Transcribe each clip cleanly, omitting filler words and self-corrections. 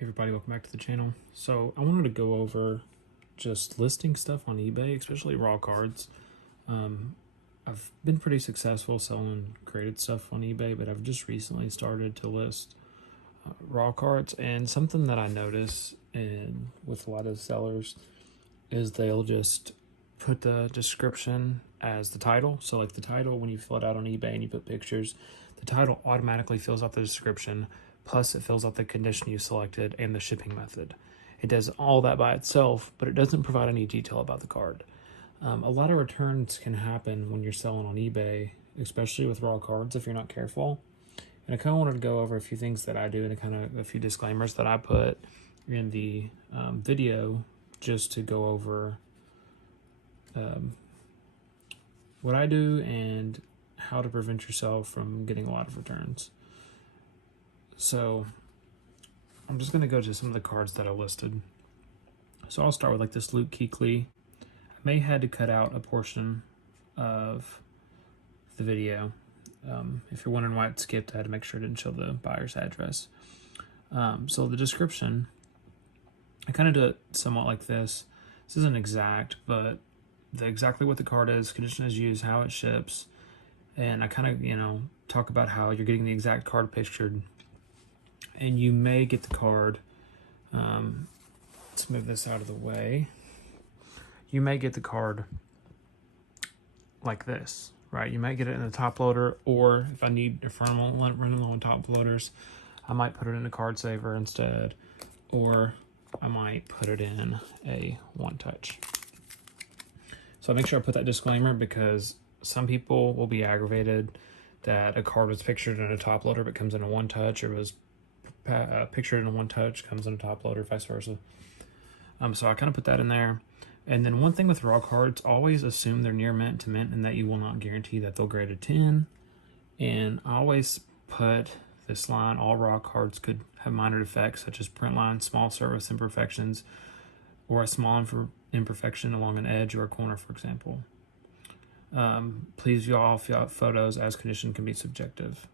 Hey everybody, welcome back to the channel. So I wanted to go over just listing stuff on eBay, especially raw cards. I've been pretty successful selling graded stuff on eBay, but I've just recently started to list raw cards. And something that I notice with a lot of sellers is they'll just put the description as the title. So like the title, when you fill it out on eBay and you put pictures, the title automatically fills out the description. Plus it fills out the condition you selected and the shipping method. It does all that by itself, but it doesn't provide any detail about the card. A lot of returns can happen when you're selling on eBay, especially with raw cards if you're not careful. And I kind of wanted to go over a few things that I do and kind of a few disclaimers that I put in the video just to go over what I do and how to prevent yourself from getting a lot of returns. So I'm just going to go to some of the cards that I listed. So I'll start with like this Luke Kuechly. I may have had to cut out a portion of the video. If you're wondering why it skipped, I had to make sure it didn't show the buyer's address. So the description, I kind of do it somewhat like this. This isn't exact, but exactly what the card is, condition is used, how it ships, and I kind of, talk about how you're getting the exact card pictured. And you may get the card, let's move this out of the way. You may get the card like this, right? You might get it in the top loader, or if I'm running low on top loaders, I might put it in a card saver instead, or I might put it in a one touch. So I make sure I put that disclaimer because some people will be aggravated that a card was pictured in a top loader but comes in a one touch, or was pictured in a one touch, comes in a top loader, vice versa. So I kind of put that in there. And then one thing with raw cards, always assume they're near mint to mint and that you will not guarantee that they'll grade a 10. And I always put this line, all raw cards could have minor defects such as print lines, small surface imperfections, or a small imperfection along an edge or a corner, for example. Please view all photos as condition can be subjective.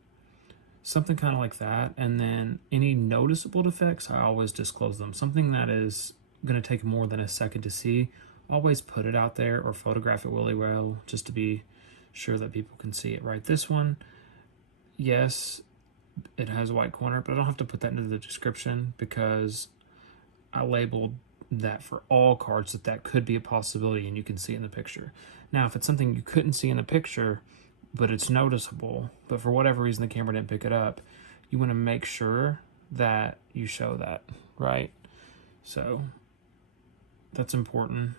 Something kind of like that. And then any noticeable defects, I always disclose them. Something that is going to take more than a second to see, always put it out there or photograph it really well just to be sure that people can see it, right? This one, yes, it has a white corner, but I don't have to put that into the description because I labeled that for all cards that could be a possibility and you can see it in the picture. Now, if it's something you couldn't see in the picture, but it's noticeable, but for whatever reason the camera didn't pick it up, you want to make sure that you show that, right? So that's important.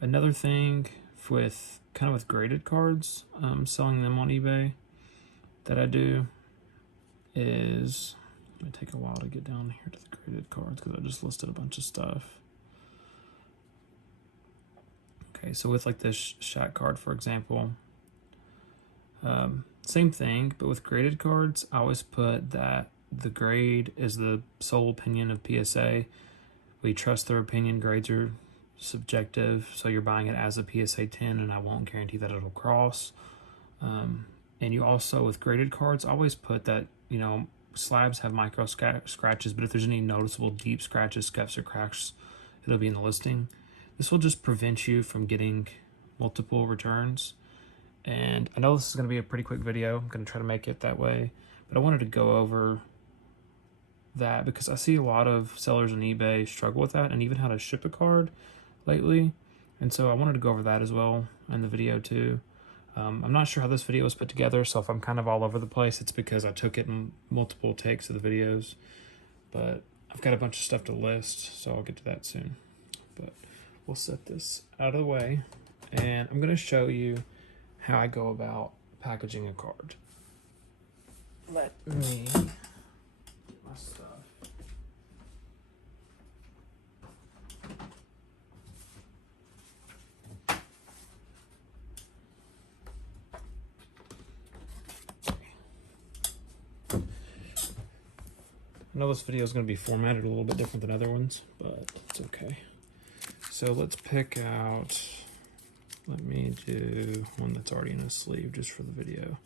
Another thing with graded cards, selling them on eBay that I do is, it might take a while to get down here to the graded cards because I just listed a bunch of stuff. Okay, so with like this Shaq card, for example, same thing, but with graded cards, I always put that the grade is the sole opinion of PSA. We trust their opinion. Grades are subjective, so you're buying it as a PSA 10, and I won't guarantee that it'll cross. And you also, with graded cards, always put that, slabs have micro scratches, but if there's any noticeable deep scratches, scuffs, or cracks, it'll be in the listing. This will just prevent you from getting multiple returns. And I know this is going to be a pretty quick video. I'm going to try to make it that way. But I wanted to go over that because I see a lot of sellers on eBay struggle with that and even how to ship a card lately. And so I wanted to go over that as well in the video too. I'm not sure how this video was put together, so if I'm kind of all over the place, it's because I took it in multiple takes of the videos. But I've got a bunch of stuff to list, so I'll get to that soon. But we'll set this out of the way, and I'm going to show you how I go about packaging a card. Let me get my stuff. I know this video is going to be formatted a little bit different than other ones, but it's okay. So let's pick out, let me do one that's already in a sleeve just for the video.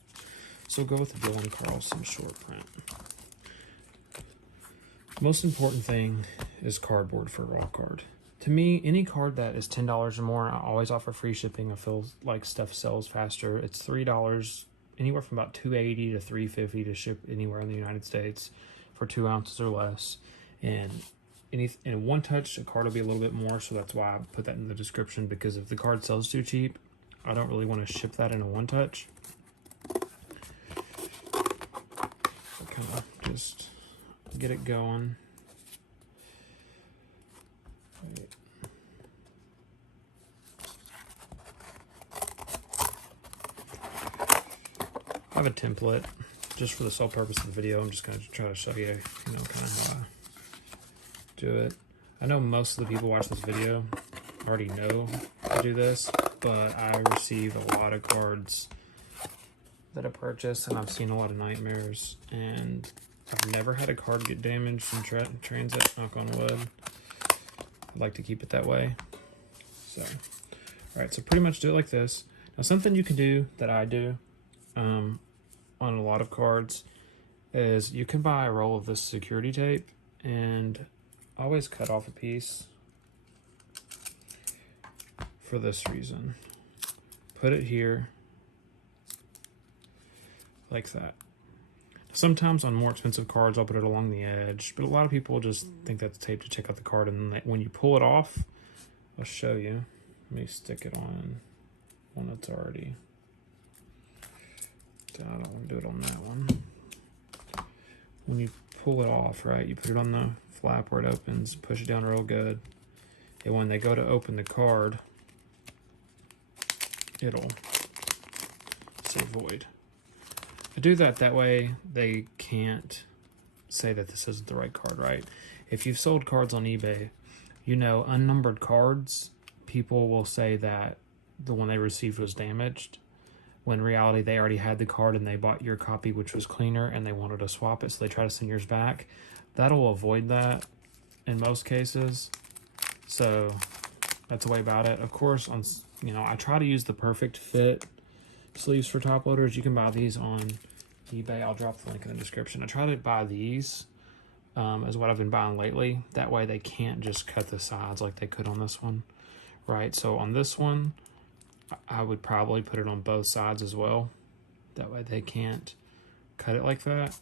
So go with the Dylan Carlson short print. Most important thing is cardboard for a raw card. To me, any card that is $10 or more, I always offer free shipping. I feel like stuff sells faster. It's $3, anywhere from about $2.80 to $3.50 to ship anywhere in the United States for 2 ounces or less. And in one touch, a card will be a little bit more, so that's why I put that in the description, because if the card sells too cheap, I don't really want to ship that in a one touch. Kind of just get it going. Wait. I have a template just for the sole purpose of the video. I'm just going to try to show you, kind of how I do it. I know most of the people watch this video already know to do this, but I receive a lot of cards that I purchase, and I've seen a lot of nightmares, and I've never had a card get damaged in transit, knock on wood. I'd like to keep it that way. So, all right, so pretty much do it like this. Now, something you can do that I do on a lot of cards is you can buy a roll of this security tape and always cut off a piece for this reason. Put it here like that. Sometimes on more expensive cards, I'll put it along the edge, but a lot of people just think that's tape to check out the card, and then when you pull it off, I'll show you. Let me stick it on one that's already. I don't want to do it on that one. When you pull it off, right, you put it on the flap where it opens, push it down real good, and when they go to open the card, it'll say void. I do that way they can't say that this isn't the right card, right? If you've sold cards on eBay, unnumbered cards, people will say that the one they received was damaged, when in reality they already had the card and they bought your copy, which was cleaner, and they wanted to swap it, so they try to send yours back. That'll avoid that in most cases. So that's a way about it. Of course, I try to use the perfect fit sleeves for top loaders. You can buy these on eBay. I'll drop the link in the description. I try to buy these is what I've been buying lately. That way they can't just cut the sides like they could on this one, right? So on this one, I would probably put it on both sides as well. That way they can't cut it like that.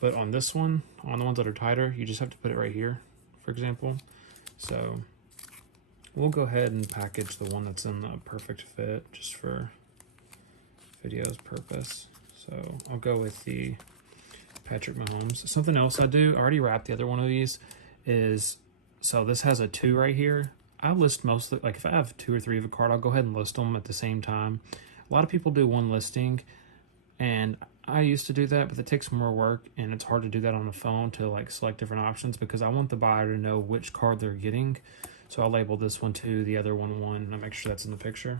But on this one, on the ones that are tighter, you just have to put it right here, for example. So we'll go ahead and package the one that's in the perfect fit just for video's purpose. So I'll go with the Patrick Mahomes. Something else I do, I already wrapped the other one of these, is, so this has a 2 right here. I list mostly, like if I have 2 or 3 of a card, I'll go ahead and list them at the same time. A lot of people do one listing, and I used to do that, but it takes more work, and it's hard to do that on the phone to like select different options, because I want the buyer to know which card they're getting. So I'll label this one 2, the other one 1, and I'll make sure that's in the picture.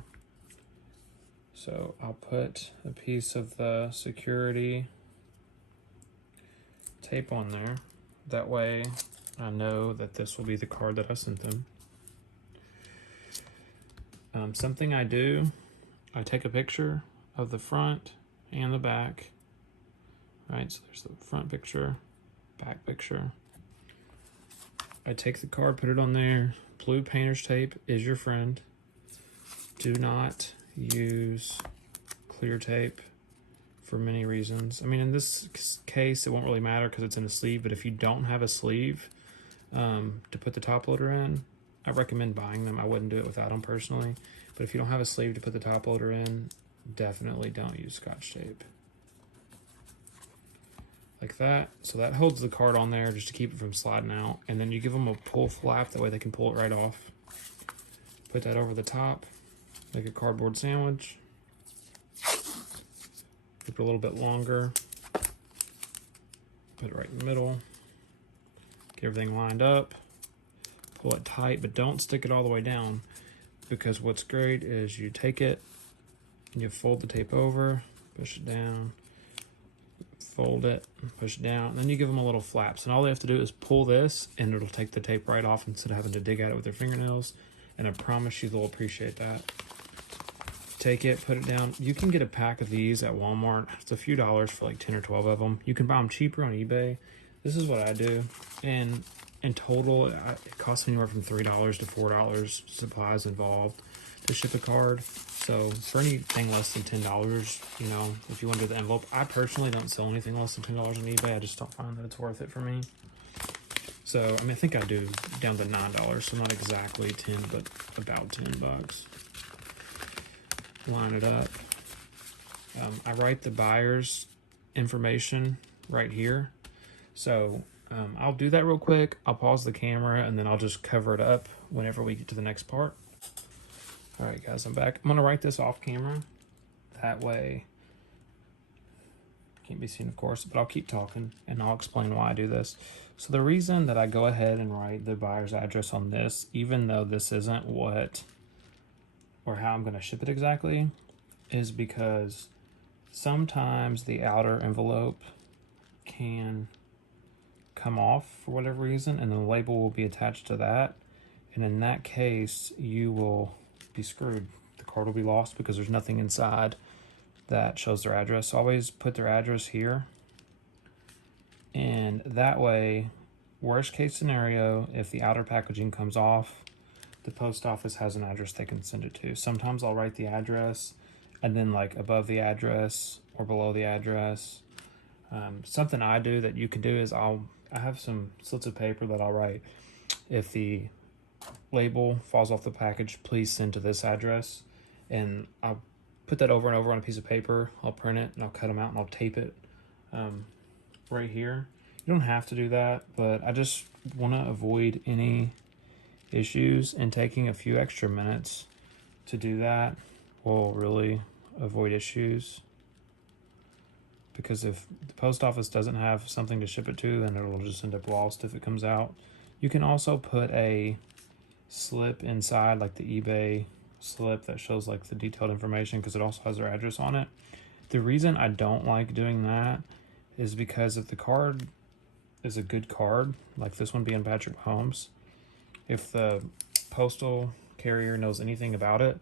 So I'll put a piece of the security tape on there. That way I know that this will be the card that I sent them. Something I do, I take a picture of the front and the back. Right, so there's the front picture, back picture. I take the card, put it on there. Blue painter's tape is your friend. Do not use clear tape for many reasons. I mean, in this case, it won't really matter because it's in a sleeve, but if you don't have a sleeve to put the top loader in, I recommend buying them. I wouldn't do it without them personally, but if you don't have a sleeve to put the top loader in, definitely don't use Scotch tape. Like that. So that holds the card on there just to keep it from sliding out, and then you give them a pull flap, that way they can pull it right off. Put that over the top, make a cardboard sandwich. Keep it a little bit longer. Put it right in the middle. Get everything lined up. Pull it tight, but don't stick it all the way down, because what's great is you take it and you fold the tape over, push it down, fold it, push it down, and then you give them a little flaps. And all they have to do is pull this, and it'll take the tape right off instead of having to dig at it with their fingernails. And I promise you they'll appreciate that. Take it, put it down. You can get a pack of these at Walmart. It's a few dollars for like 10 or 12 of them. You can buy them cheaper on eBay. this is what I do. And in total, it costs anywhere from $3 to $4 supplies involved to ship a card. So for anything less than $10, you know, if you want to do the envelope, I personally don't sell anything less than $10 on eBay. I just don't find that it's worth it for me. So, I mean, I think I do down to $9, so not exactly 10, but about $10. Line it up. I write the buyer's information right here. So I'll do that real quick. I'll pause the camera and then I'll just cover it up whenever we get to the next part. All right, guys, I'm back. I'm going to write this off camera. That way, can't be seen, of course, but I'll keep talking and I'll explain why I do this. So the reason that I go ahead and write the buyer's address on this, even though this isn't what or how I'm going to ship it exactly, is because sometimes the outer envelope can come off for whatever reason, and the label will be attached to that. And in that case, you will be screwed. The card will be lost because there's nothing inside that shows their address. So always put their address here. And that way, worst case scenario, if the outer packaging comes off, the post office has an address they can send it to. Sometimes I'll write the address and then like above the address or below the address. Something I do that you can do is I have some slits of paper that I'll write, if the label falls off the package, please send to this address. And I'll put that over and over on a piece of paper. I'll print it and I'll cut them out and I'll tape it right here. You don't have to do that, but I just want to avoid any issues, and taking a few extra minutes to do that will really avoid issues. Because if the post office doesn't have something to ship it to, then it'll just end up lost if it comes out. You can also put a slip inside, like the eBay slip that shows like the detailed information, because it also has their address on it. The reason I don't like doing that is because if the card is a good card, like this one being Patrick Mahomes, if the postal carrier knows anything about it,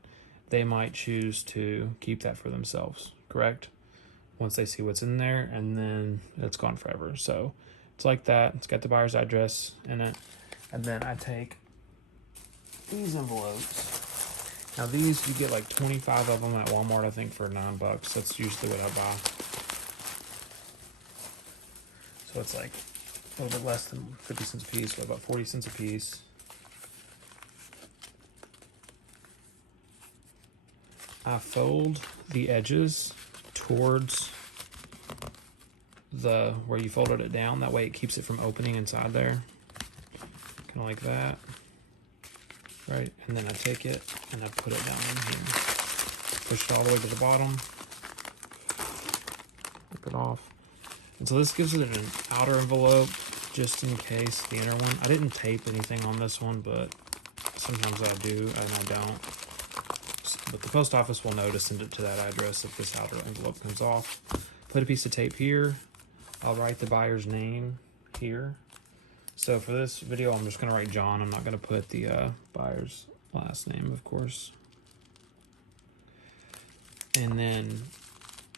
they might choose to keep that for themselves, correct? Once they see what's in there, and then it's gone forever. So it's like that. It's got the buyer's address in it. And then I take these envelopes. Now these, you get like 25 of them at Walmart, I think, for $9. That's usually what I buy. So it's like a little bit less than 50 cents a piece, so about 40 cents a piece. I fold the edges towards the where you folded it down. That way it keeps it from opening inside there. Kind of like that. Right, and then I take it and I put it down in here. Push it all the way to the bottom. Rip it off. And so this gives it an outer envelope just in case the inner one. I didn't tape anything on this one, but sometimes I do and I don't. But the post office will know to send it to that address if this outer envelope comes off. Put a piece of tape here. I'll write the buyer's name here. So for this video, I'm just going to write John. I'm not going to put the buyer's last name, of course. And then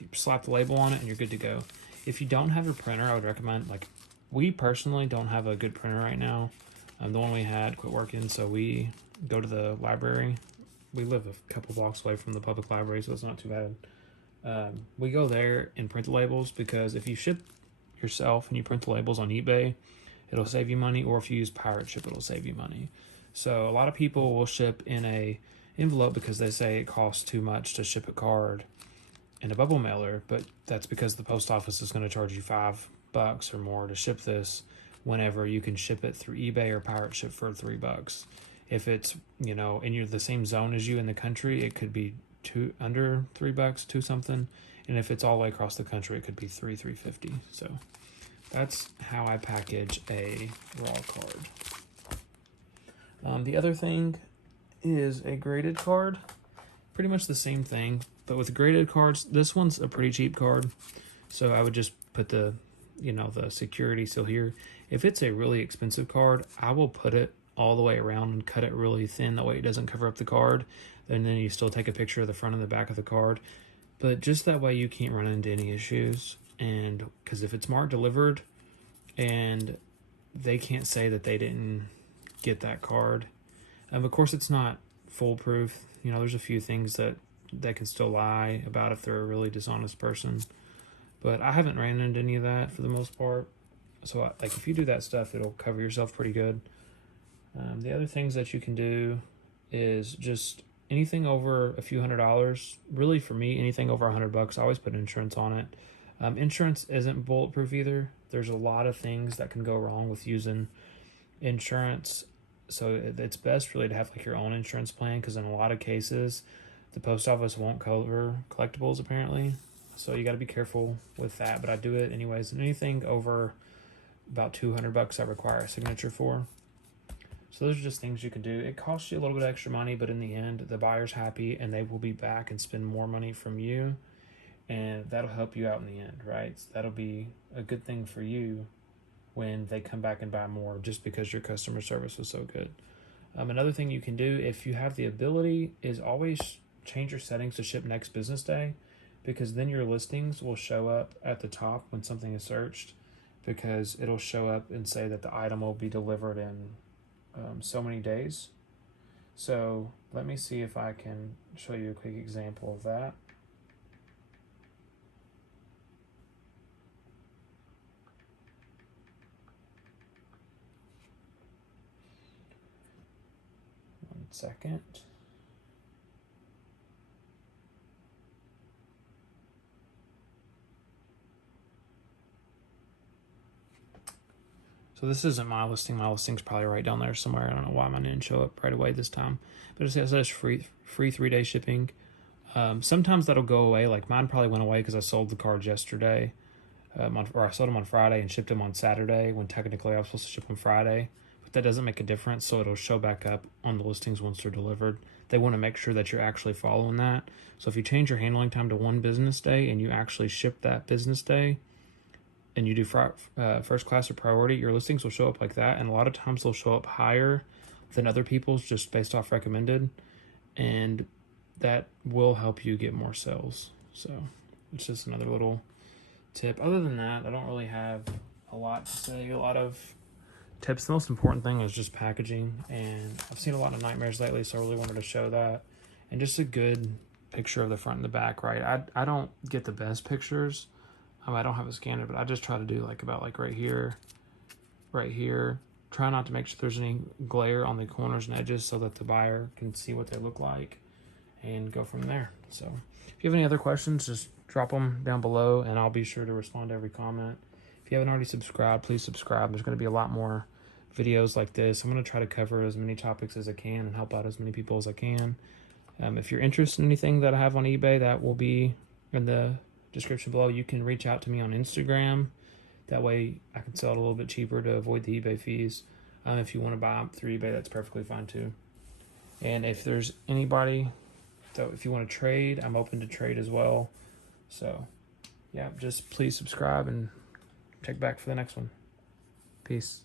you slap the label on it and you're good to go. If you don't have a printer, I would recommend, like, we personally don't have a good printer right now. The one we had quit working, so we go to the library. We live a couple blocks away from the public library, so it's not too bad. We go there and print the labels, because if you ship yourself and you print the labels on eBay, it'll save you money, or if you use pirate ship, it'll save you money. So a lot of people will ship in a envelope because they say it costs too much to ship a card in a bubble mailer, but that's because the post office is going to charge you $5 or more to ship this, whenever you can ship it through eBay or pirate ship for $3. If it's, you know, and you're the same zone as you in the country, it could be under $3, two something. And if it's all the way across the country, it could be $3.50. So that's how I package a raw card. The other thing is a graded card. Pretty much the same thing, but with graded cards, this one's a pretty cheap card. So I would just put the, you know, the security seal here. If it's a really expensive card, I will put it all the way around and cut it really thin. That way it doesn't cover up the card. And then you still take a picture of the front and the back of the card. But just that way you can't run into any issues. And because if it's marked delivered, and they can't say that they didn't get that card. Of course, it's not foolproof. You know, there's a few things that can still lie about if they're a really dishonest person. But I haven't ran into any of that for the most part. So, like, if you do that stuff, it'll cover yourself pretty good. The other things that you can do is just anything over a few $100s. Really, for me, anything over $100, I always put insurance on it. Insurance isn't bulletproof either. There's a lot of things that can go wrong with using insurance. So it's best really to have like your own insurance plan, because in a lot of cases, the post office won't cover collectibles apparently. So you got to be careful with that. But I do it anyways. And anything over about $200 I require a signature for. So those are just things you can do. It costs you a little bit extra money, but in the end, the buyer's happy and they will be back and spend more money from you. And that'll help you out in the end, right? So that'll be a good thing for you when they come back and buy more, just because your customer service was so good. Another thing you can do, if you have the ability, is always change your settings to ship next business day, because then your listings will show up at the top when something is searched, because it'll show up and say that the item will be delivered in so many days. So let me see if I can show you a quick example of that. Second. So this isn't my listing. My listing's probably right down there somewhere. I don't know why mine didn't show up right away this time. But it says free 3-day shipping. Sometimes that'll go away. Like mine probably went away because I sold the cards yesterday. Or I sold them on Friday and shipped them on Saturday, when technically I was supposed to ship them Friday. That doesn't make a difference, so it'll show back up on the listings once they're delivered. They want to make sure that you're actually following that. So if you change your handling time to 1 business day and you actually ship that business day and you do first class or priority, your listings will show up like that. And a lot of times they'll show up higher than other people's just based off recommended. And that will help you get more sales. So it's just another little tip. Other than that, I don't really have a lot to say. A lot of tips. The most important thing is just packaging, and I've seen a lot of nightmares lately, so I really wanted to show that. And just a good picture of the front and the back, right? I don't get the best pictures. I don't have a scanner, but I just try to do like about like right here. Try not to make sure there's any glare on the corners and edges so that the buyer can see what they look like and go from there. So if you have any other questions, just drop them down below and I'll be sure to respond to every comment. If you haven't already subscribed, please subscribe. There's going to be a lot more videos like this. I'm going to try to cover as many topics as I can and help out as many people as I can. If you're interested in anything that I have on eBay, that will be in the description below. You can reach out to me on Instagram. That way I can sell it a little bit cheaper to avoid the eBay fees. If you want to buy through eBay, that's perfectly fine too. And if there's anybody, so if you want to trade, I'm open to trade as well. So yeah, just please subscribe and check back for the next one. Peace.